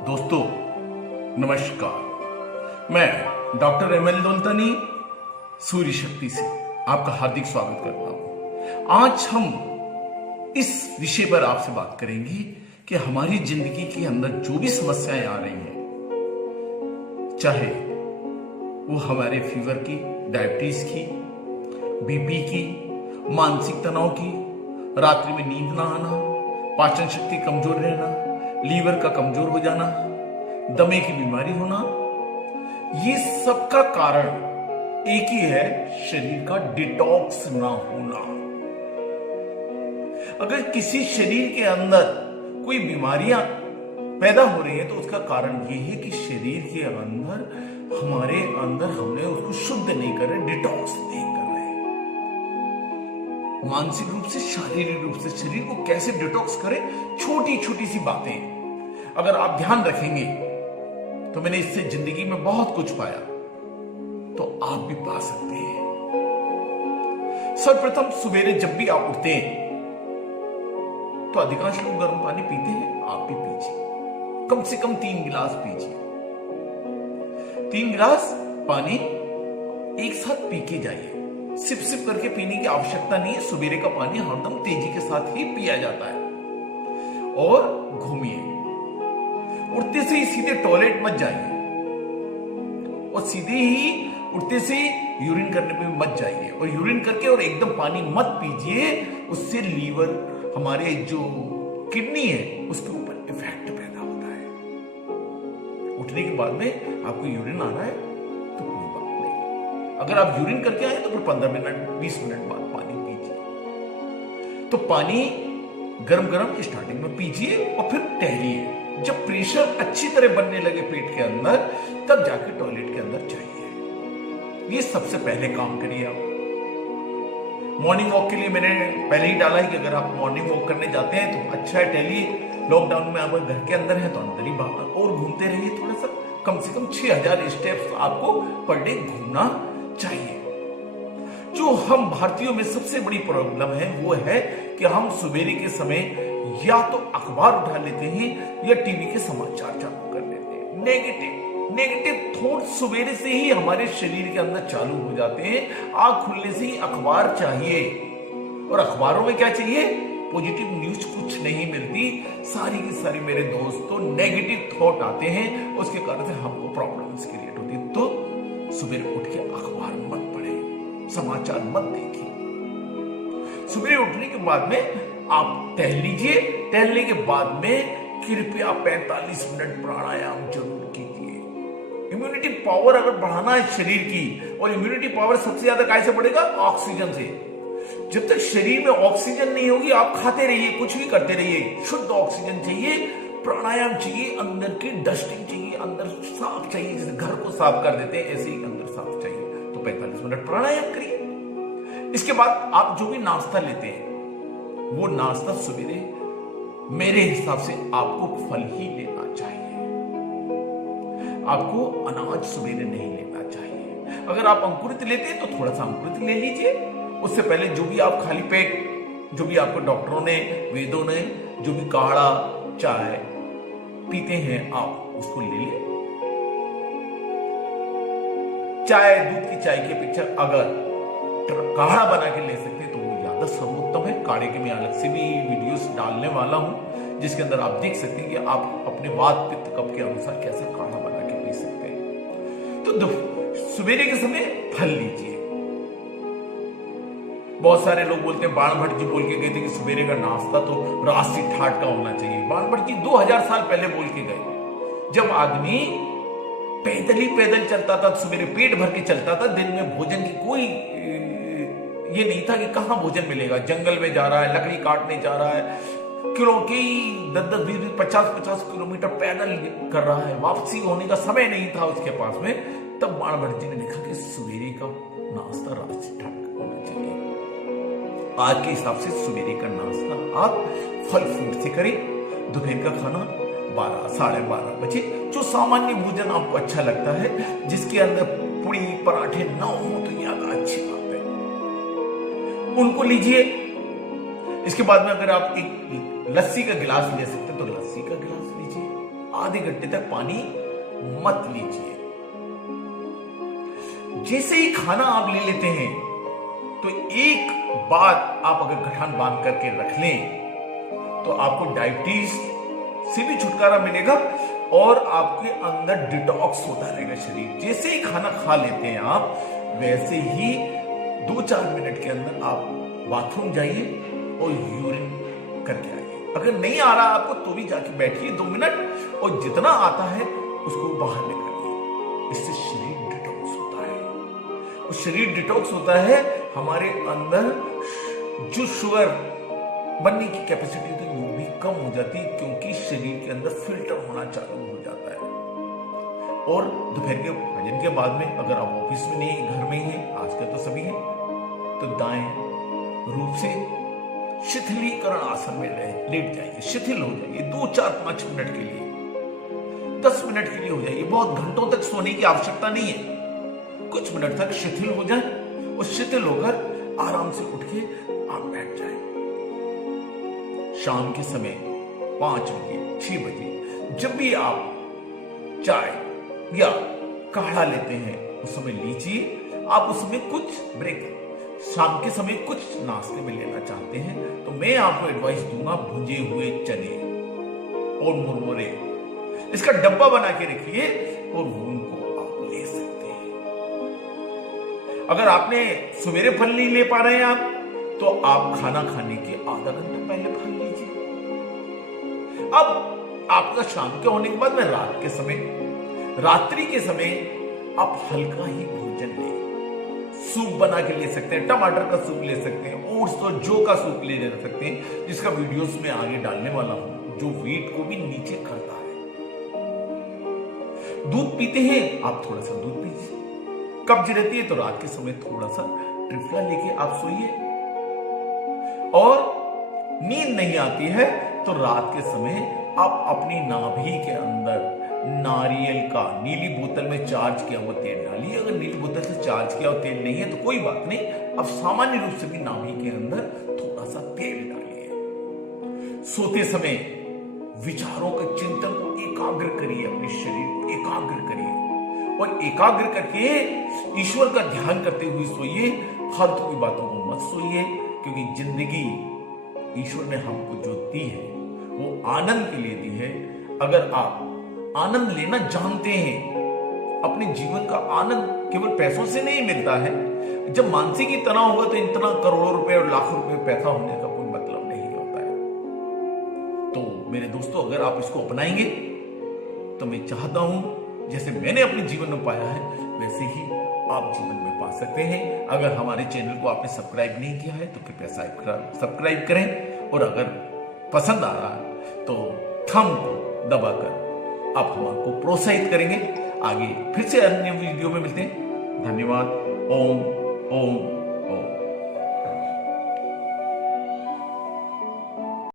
दोस्तों नमस्कार। मैं डॉक्टर एमएल दोलतनी सूर्य शक्ति से आपका हार्दिक स्वागत करता हूं। आज हम इस विषय पर आपसे बात करेंगे कि हमारी जिंदगी के अंदर जो भी समस्याएं आ रही हैं, चाहे वो हमारे फीवर की, डायबिटीज की, बीपी की, मानसिक तनाव की, रात्रि में नींद ना आना, पाचन शक्ति कमजोर रहना, लीवर का कमजोर हो जाना, दमे की बीमारी होना, ये सब का कारण एक ही है, शरीर का डिटॉक्स ना होना। अगर किसी शरीर के अंदर कोई बीमारियां पैदा हो रही है तो उसका कारण ये है कि शरीर के अंदर हमने उसको शुद्ध नहीं कर रहे, डिटॉक्स नहीं कर रहे। मानसिक रूप से, शारीरिक रूप से शरीर को कैसे डिटॉक्स करें, छोटी छोटी सी बातें अगर आप ध्यान रखेंगे तो मैंने इससे जिंदगी में बहुत कुछ पाया, तो आप भी पा सकते हैं। सर्वप्रथम सवेरे जब भी आप उठते हैं तो अधिकांश लोग गर्म पानी पीते हैं, आप भी पीजिए। कम से कम 3 गिलास पीजिए। 3 गिलास पानी एक साथ पी के जाइए। सिप सिप करके पीने की आवश्यकता नहीं है। सवेरे का पानी हरदम तेजी के साथ ही पिया जाता है। और घूमिए, उठते से ही सीधे टॉयलेट मत जाइए और सीधे ही उठते से यूरिन करने पे मत जाइए। और यूरिन करके और एकदम पानी मत पीजिए, उससे लीवर, हमारे जो किडनी है, उसके ऊपर इफेक्ट पैदा होता है। उठने के बाद में आपको यूरिन आना है तो कोई बात नहीं। अगर आप यूरिन करके आए तो फिर 15 मिनट 20 मिनट बाद पानी पीजिए। तो पानी गरम गरम स्टार्टिंग में पीजिए और फिर टहलिए। जब प्रेशर अच्छी तरह बनने लगे पेट के अंदर, तब जाके टॉयलेट के अंदर जाइए। ये सबसे पहले काम करिए आप। मॉर्निंग वॉक के लिए मैंने पहले ही डाला है कि अगर आप मॉर्निंग वॉक करने जाते हैं तो अच्छा है, टहलिए। लॉकडाउन में आप घर के अंदर हैं तो अंदर ही बाहर और घूमते रहिए। थोड़ा सा कम से कम 6000 स्टेप्स आपको पर डे घूमना चाहिए। जो हम भारतीयों में सबसे बड़ी प्रॉब्लम है वो है कि हम सवेरे के समय या तो अखबार उठा लेते हैं या टीवी के समाचार चालू कर लेते हैं। नेगेटिव थॉट सवेरे से ही हमारे शरीर के अंदर चालू हो जाते हैं। आंख खुलने से ही अखबार चाहिए, और अखबारों में क्या चाहिए? पॉजिटिव न्यूज कुछ नहीं मिलती। सारी की सारी मेरे दोस्तों नेगेटिव थॉट आते हैं, उसके कारण से हमको प्रॉब्लम्स क्रिएट होती है। तो सवेरे उठ के अखबार मत पढ़े, समाचार मत देखिए। सुबह उठने के बाद में आप टहल लीजिए। टहलने के बाद में कृपया 45 मिनट प्राणायाम जरूर कीजिए। इम्यूनिटी पावर अगर बढ़ाना है शरीर की, और इम्यूनिटी पावर सबसे ज्यादा कैसे बढ़ेगा? ऑक्सीजन से। जब तक शरीर में ऑक्सीजन नहीं होगी, आप खाते रहिए, कुछ भी करते रहिए, शुद्ध ऑक्सीजन चाहिए, प्राणायाम चाहिए, अंदर की डस्टिंग चाहिए, अंदर साफ चाहिए। जैसे घर को साफ कर देते हैं ऐसे ही अंदर साफ चाहिए। तो 45 मिनट प्राणायाम करिए। इसके बाद आप जो भी नाश्ता लेते हैं, वो नाश्ता सवेरे मेरे हिसाब से आपको फल ही लेना चाहिए। आपको अनाज सवेरे नहीं लेना चाहिए। अगर आप अंकुरित लेते हैं तो थोड़ा सा अंकुरित ले लीजिए। उससे पहले जो भी आप खाली पेट, जो भी आपको डॉक्टरों ने, वेदों ने जो भी काढ़ा, चाय पीते हैं, आप उसको ले लें। चाय, दूध की चाय की अपेक्षा अगर काढ़ा बना के ले सकते हैं तो वो ज्यादा सर्वोत्तम है। काढ़े के मैं अलग से भी वीडियोस डालने वाला हूं, जिसके अंदर आप देख सकते हैं कि आप अपने वात पित्त कफ के अनुसार कैसा काढ़ा बना के पी सकते हैं। तो सवेरे के समय फल लीजिए। बहुत सारे लोग बोलते हैं, बाण भट्ट जी बोल के गए थे कि सवेरे का नाश्ता तो राशि ठाट का होना चाहिए। बाण भट्ट जी 2000 साल पहले बोल के गए, जब आदमी पैदल ही पैदल चलता था, सवेरे पेट भर के चलता था। दिन में भोजन की कोई ये नहीं था कि कहां भोजन मिलेगा। जंगल में जा रहा है, लकड़ी काटने जा रहा है, किलो की 10-10, 20-20, 50-50 किलोमीटर पैदल कर रहा है, वापसी होने का समय नहीं था उसके पास में। तब बाण भट्ट जी ने देखा कि सवेरे का नाश्ता राशि ठाट होना चाहिए। आज के हिसाब से सवेरे का नाश्ता आप फल फ्रूट से करें। दोपहर का खाना 12, 12:30 बजे, जो सामान्य भोजन आपको अच्छा लगता है, जिसके अंदर पूरी पराठे ना हो तो ज्यादा अच्छी बात है, उनको लीजिए। इसके बाद में अगर आप एक लस्सी का गिलास ले सकते हैं तो लस्सी का गिलास लीजिए। आधे घंटे तक पानी मत लीजिए। जैसे ही खाना आप ले लेते हैं तो एक बात आप अगर गठान बांध करके रख लें तो आपको डायबिटीज से भी छुटकारा मिलेगा और आपके अंदर डिटॉक्स होता रहेगा शरीर। जैसे ही खाना खा लेते हैं आप, वैसे ही 2-4 मिनट के अंदर आप बाथरूम जाइए और यूरिन करके आइए। अगर नहीं आ रहा आपको तो भी जाके बैठिए 2 मिनट और जितना आता है उसको बाहर निकालिए। इससे शरीर डिटॉक्स होता है। और शरीर डिटॉक्स होता है, हमारे अंदर जो शुगर बनने की कैपेसिटी तो वो भी कम हो जाती है, क्योंकि शरीर के अंदर फिल्टर होना चालू हो जाता है। और दोपहर के भोजन के बाद में अगर आप ऑफिस में नहीं, घर में ही हैं, आजकल तो सभी हैं, तो दाएं रूप से शिथिलीकरण आसन में लेट जाइए, शिथिल हो जाइए 2-4-5 मिनट के लिए, 10 मिनट के लिए हो जाइए। बहुत घंटों तक सोने की आवश्यकता नहीं है, कुछ मिनट तक शिथिल हो जाए और शिथिल होकर आराम से उठ के आप बैठ जाए। शाम के समय 5 बजे 6 बजे जब भी आप चाय या काढ़ा लेते हैं उस समय लीजिए। आप उसमें कुछ ब्रेक शाम के समय कुछ नाश्ते में लेना चाहते हैं तो मैं आपको एडवाइस दूंगा, भुजे हुए चने और मुरमुरे, इसका डब्बा बना के रखिए और उनको आप ले सकते हैं। अगर आपने सवेरे फल नहीं ले पा रहे हैं आप, तो आप खाना खाने के आधा घंटा पहले फल लीजिए। अब आपका शाम के होने के बाद में रात्रि के समय आप हल्का ही भोजन लें। सूप बना के ले सकते हैं, टमाटर का सूप ले सकते हैं, ओट्स और जौ का सूप ले सकते हैं, जिसका वीडियोस में आगे डालने वाला हूं, जो वेट को भी नीचे करता है। दूध पीते हैं आप, थोड़ा सा दूध पीजिए। कब्ज रहती है तो रात के समय थोड़ा सा ट्रिफला लेके आप सोइए। और नींद नहीं आती है तो रात के समय आप अपनी नाभि के अंदर नारियल का नीली बोतल में चार्ज किया हुआ तेल डालिए। अगर नीली बोतल से चार्ज किया हुआ तेल नहीं है तो कोई बात नहीं, आप सामान्य रूप से भी नाभि के अंदर थोड़ा सा तेल डालिए। सोते समय विचारों के चिंतन को एकाग्र करिए, अपने शरीर को एकाग्र करिए और एकाग्र करके ईश्वर का ध्यान करते हुए सोइए। फालतू की बातों को मत सोइए, क्योंकि जिंदगी ईश्वर ने हमको जो दी है वो आनंद के लिए दी है। अगर आप आनंद लेना जानते हैं, अपने जीवन का आनंद केवल पैसों से नहीं मिलता है। जब मानसिक ही तनाव होगा तो इतना करोड़ों रुपए और लाखों रुपए पैसा होने का कोई मतलब नहीं होता है। तो मेरे दोस्तों, अगर आप इसको अपनाएंगे तो मैं चाहता हूं जैसे मैंने अपने जीवन में पाया है वैसे ही आप जीवन में पा सकते हैं। अगर हमारे चैनल को आपने सब्सक्राइब नहीं किया है तो कृपया सब्सक्राइब करें और अगर पसंद आ रहा है तो थंब को दबाकर आप हमको प्रोत्साहित करेंगे। आगे फिर से अन्य वीडियो में मिलते हैं। धन्यवाद। ओम ओम